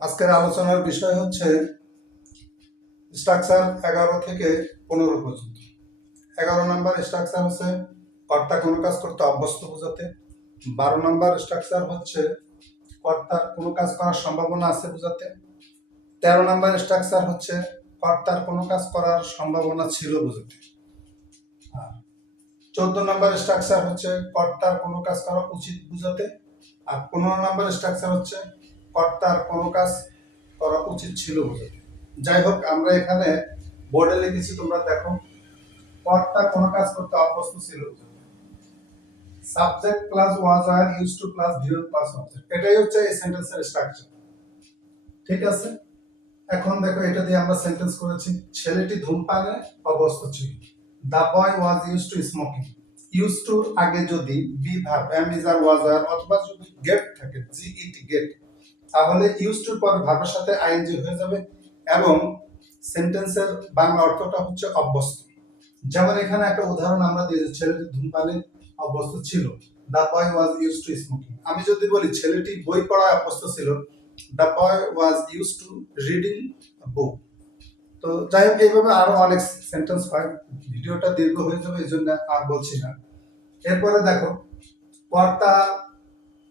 আজকের আলোচনার বিষয় হচ্ছে স্ট্রাকচার 11 থেকে 15 পর্যন্ত। 11 নম্বর স্ট্রাকচার হচ্ছে কর্তা কোনো কাজ করতে অভ্যস্ত বোঝাতে। 12 নম্বর স্ট্রাকচার হচ্ছে কর্তার কোনো কাজ করার সম্ভাবনা আছে বোঝাতে। 13 নম্বর স্ট্রাকচার হচ্ছে কর্তার কোনো কাজ করার সম্ভাবনা ছিল বোঝাতে। 14 নম্বর স্ট্রাকচার হচ্ছে কর্তার কোনো কাজ করা উচিত বোঝাতে। আর 15 নম্বর স্ট্রাকচার হচ্ছে কর্তার কোনো কাজ করা উচিত ছিল বোঝাতে। যাই হোক, আমরা এখানে বোর্ডে লিখেছি, তোমরা দেখো। কর্তা কোনো কাজ করতে অভ্যস্ত ছিল বোঝাতে। সাবজেক্ট প্লাস ওয়াজ আর use to plus view plus object, এটাই হচ্ছে এই সেন্টেন্সের স্ট্রাকচার। ঠিক আছে, এখন দেখো এটা দিয়ে আমরা সেন্টেন্স করেছি। ছেলেটি ধূমপানে অভ্যস্ত ছিল। The boy was use to smoking. Use to আগে যদি বি ভার্ব এম ইজ আর ওয়াজ আর অথবা যদি গেট থাকে জিইটি গেট, তাহলে ইউজ টুর পর ভার্বের সাথে আইএনজি হয়ে যাবে এবং সেন্টেন্সের বাংলা অর্থটা হচ্ছে অভ্যস্ত। যেমন এখানে একটা উদাহরণ আমরা দিয়েছি, ছেলেটি ধূমপানে অভ্যস্ত ছিল। The boy was use to smoking. আমি যদি বলি ছেলেটি বই পড়ায় অভ্যস্ত ছিল, the boy was use to reading book. তো যাই হোক, এইভাবে আরো অনেক সেন্টেন্স হয়। ভিডিওটা দীর্ঘ হয়ে যাবে, এই জন্য আর বলছি না। এরপরে দেখো কর্তা।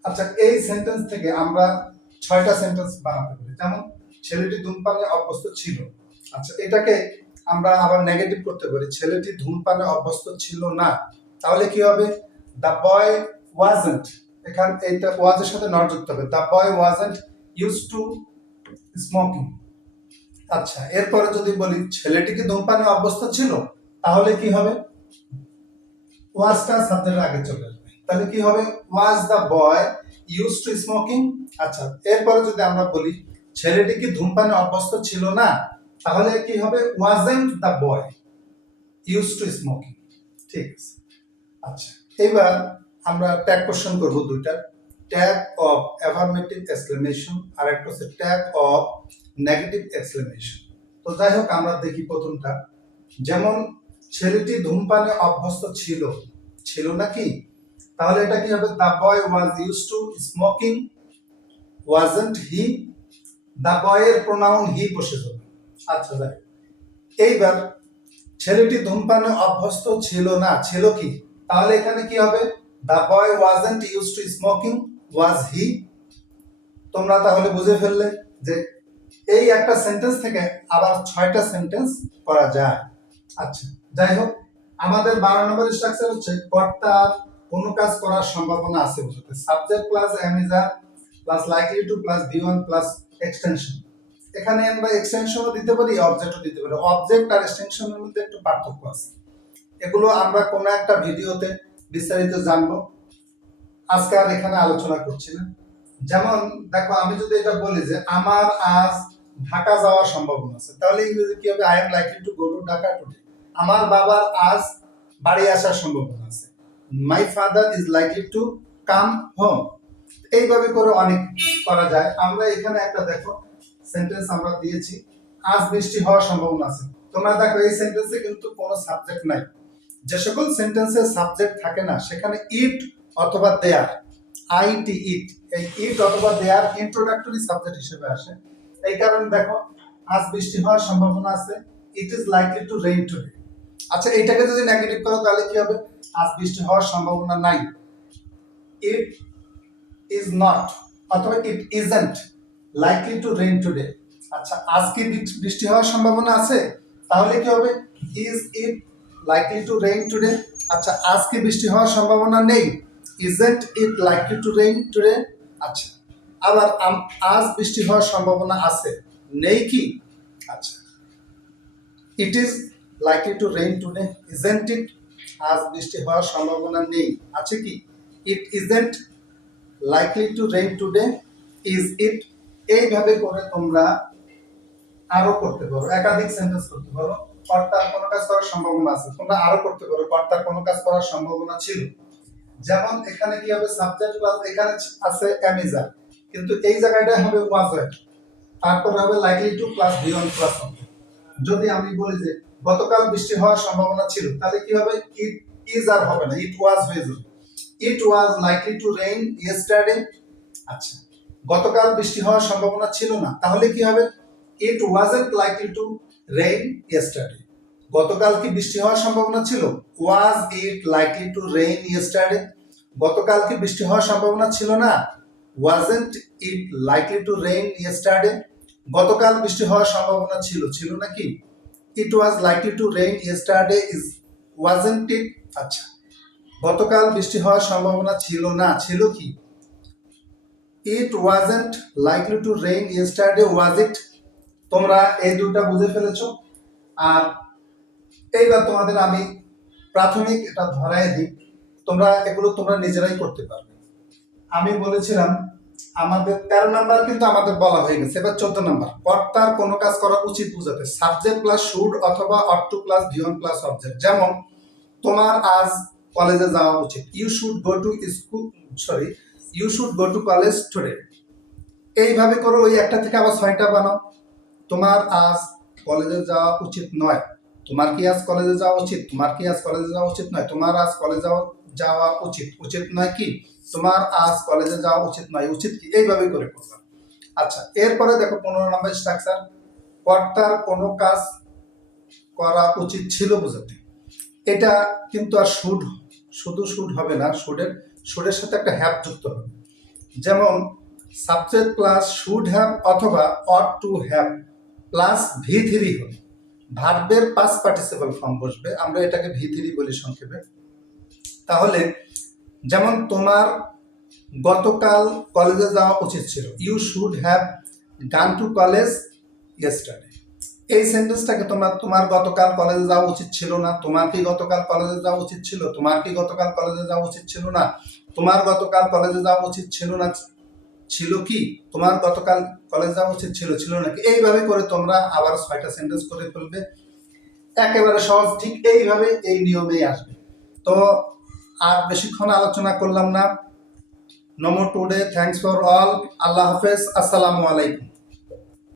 আচ্ছা, এই সেন্টেন্স থেকে আমরা 6টা সেন্টেন্স বানাতে পারি। যেমন ছেলেটি ধূমপানে অভ্যস্ত ছিল। আচ্ছা, এটাকে আমরা আবার নেগেটিভ করতে পারি, ছেলেটি ধূমপানে অভ্যস্ত ছিল না। তাহলে কি হবে? দ্য বয় ওয়াজন্ট, এখানে এইটা ওয়াজের সাথে নট যুক্ত হবে। The boy wasn't use to smoking. আচ্ছা, এরপরে যদি বলি ছেলেটি কি ধূমপানে অভ্যস্ত ছিল, তাহলে কি হবে? ওয়াজটা সাবজেক্টের আগে চলে আসবে। তাহলে কি হবে? Was the boy use to smoking. আচ্ছা, এরপরে যদি আমরা বলি ছেলেটি কি ধূমপানে অভ্যস্ত ছিল না, তাহলে কি হবে? Wasn't the boy use to smoking. ঠিক আছে। আচ্ছা, এবার আমরা ট্যাগ কোশ্চেন করব দুইটা। ট্যাগ অফ অ্যাফার্মেটিভ এক্সক্লেমেশন আর একটা হচ্ছে ট্যাগ অফ নেগেটিভ এক্সক্লেমেশন। তো যাই হোক, আমরা দেখি প্রথমটা। যেমন ছেলেটি ধূমপানে অভ্যস্ত ছিল, ছিল নাকি? তাহলে এটা কি হবে? The boy was use to smoking, wasn't he. The বয়ের প্রোনাউন হি বসে যাবে। আচ্ছা, যাই এইবার ছেলেটি ধূমপানে অভ্যস্ত ছিল না, ছিল কি? তাহলে এখানে কি হবে? The boy wasn't use to smoking, was he. তোমরা তাহলে বুঝে ফেললে যে এই একটা সেন্টেন্স থেকে আবার 6টা সেন্টেন্স করা যায়। আচ্ছা, যাই হোক, আমাদের 12 নম্বর স্ট্রাকচার হচ্ছে কর্তার কোনো কাজ করার সম্ভাবনা আছে বুঝতে। Subject plus am is are plus likely to plus ভি1 প্লাস এক্সটেনশন। এখানে আমরা এক্সটেনশনও দিতে পারি, অবজেক্টও দিতে পারি। অবজেক্ট আর এক্সটেনশনের মধ্যে একটু পার্থক্য আছে, এগুলো আমরা কোনো একটা ভিডিওতে বিস্তারিত জানবো, আজকে আর এখানে আলোচনা করছি না। যেমন দেখো, আমি যদি এটা বলি যে আমার আজ ঢাকা যাওয়ার সম্ভাবনা আছে, তাহলে ইংরেজি কি হবে? I am likely to go to Dhaka today. আমার বাবার আজ বাড়ি আসার সম্ভাবনা আছে, my father is likely to come home. এইভাবে করে অনেক করা যায়। আমরা এখানে একটা দেখো সেন্টেন্স আমরা দিয়েছি, আজ বৃষ্টি হওয়ার সম্ভাবনা আছে। তোমরা দেখো এই সেন্টেন্সে কিন্তু কোনো সাবজেক্ট নাই। যে সকল সেন্টেন্সে সাবজেক্ট থাকে না, সেখানে ইট অথবা দেয়ার, আইটি ইট, এই ইট অথবা দেয়ার ইন্ট্রোডাক্টরি সাবজেক্ট হিসেবে আসে। এই কারণে দেখো আজ বৃষ্টি হওয়ার সম্ভাবনা আছে, ইট is likely to rain today. আচ্ছা, এইটাকে যদি নেগেটিভ করো তাহলে কি হবে? আজ বৃষ্টি হওয়ার সম্ভাবনা নাই, ইট ইজ নট অথবা it isn't likely to rain today. আচ্ছা, আজ কি বৃষ্টি হওয়ার সম্ভাবনা আছে, তাহলে কি হবে? Is it likely to rain today. আচ্ছা, আজ কি বৃষ্টি হওয়ার সম্ভাবনা নেই, isn't it likely to rain today. আচ্ছা, আবার আজ বৃষ্টি হওয়ার সম্ভাবনা আছে, নেই কি? আচ্ছা, it is likely to rain today, isn't it. আজ বৃষ্টি হওয়ার সম্ভাবনা নেই, আছে কি? It isn't likely to rain today, is it. এইভাবে করে তোমরা আরো করতে পারো, একাধিক সেন্টেন্স করতে পারো। কর্তার কোনো কাজ করার সম্ভাবনা আছে, তোমরা আরো করতে পারো কর্তার কোনো কাজ করার সম্ভাবনা ছিল। যেমন এখানে কি হবে? সাবজেক্ট প্লাস এখানে আছে এম ইজ আর, কিন্তু এই জায়গাটা হবে ওয়াজ ওয়ার, তারপর হবে লাইকলি টু প্লাস ভি1 প্লাস অবজেক্ট। যদি আমি বলি যে গতকাল বৃষ্টি হওয়ার সম্ভাবনা ছিল, তাহলে কি হবে? ইট ইজ আর হবে না, ইট ওয়াজ হয়ে যাবে। It was likely to rain yesterday. আচ্ছা, গতকাল বৃষ্টি হওয়ার সম্ভাবনা ছিল না, তাহলে কি হবে? It wasn't likely to rain yesterday. গতকাল কি বৃষ্টি হওয়ার সম্ভাবনা ছিল? Was it likely to rain yesterday. গতকাল কি বৃষ্টি হওয়ার সম্ভাবনা ছিল না? Wasn't it likely to rain yesterday. গতকাল বৃষ্টি হওয়ার সম্ভাবনা ছিল, ছিল নাকি? It was likely to rain yesterday is wasn't it. আচ্ছা, গতকাল বৃষ্টি হওয়ার সম্ভাবনা ছিল না, ছিল কি? It wasn't likely to rain yesterday was it. তোমরা এই দুটা বুঝে ফেলেছো। আর এইবার তোমাদের আমি প্রাথমিক এটা ধরাই দিই, এগুলো তোমরা নিজেরাই করতে পারবে। আমি বলেছিলাম আমাদের 13 নাম্বার কিন্তু আমাদের বলা হয়ে গেছে, এবার 14 নাম্বার। কর্তার কোনো কাজ করা উচিত বুঝাতে সাবজেক্ট প্লাস শুড অথবা ought to plus V one plus object. যেমন তোমার আজ কলেজে যাওয়া উচিত, you should go to school, you should go to college today. এইভাবে করো, ওই একটা থেকে আবার 6টা বানাও। তোমার আজ কলেজে যাওয়া উচিত নয়, তোমার কি আজ কলেজে যাওয়া উচিত, তোমার কি আজ কলেজে যাওয়া উচিত নয়, তোমার আজ কলেজে যাওয়া উচিত, উচিত নয় কি, তোমার আজ কলেজে যাওয়া উচিত নয়, উচিত কি, এইভাবে করে করবা। আচ্ছা, এরপরে দেখো 15 নম্বর স্ট্রাকচার, কর্তার কোনো কাজ করা উচিত ছিল বোঝাতে। এটা কিন্তু আর শুধু শুড হবে না, শুডের সাথে একটা হ্যাভ যুক্ত হবে। যেমন সাবজেক্ট প্লাস শুড হ্যাভ অথবা ought to have plus V3 হবে, ভার্বের পাস্ট পার্টিসিপল ফর্ম বসবে, আমরা এটাকে V3 বলি সংক্ষেপে। তাহলে যেমন তোমার গতকাল কলেজে যাওয়া উচিত ছিল, you should have gone to college yesterday. এই সেন্টেন্সটাকে তোমার গতকাল কলেজে যাওয়া উচিত ছিল না, তোমার কি গতকাল কলেজে যাওয়া উচিত ছিল, তোমার কি গতকাল কলেজে যাওয়া উচিত ছিল না, তোমার গতকাল কলেজে যাওয়া উচিত ছিল না, ছিল কি, তোমার গতকাল কলেজে যাওয়া উচিত ছিল, ছিল নাকি, এইভাবে করে তোমরা আবার 6টা সেন্টেন্স করে ফেলবে। একেবারে সহজ, ঠিক এইভাবে এই নিয়মেই আসবে। তো আর বেশিক্ষণ আলোচনা করলাম না। No more today, thanks for all, আল্লাহ হাফেজ, আসসালামু আলাইকুম।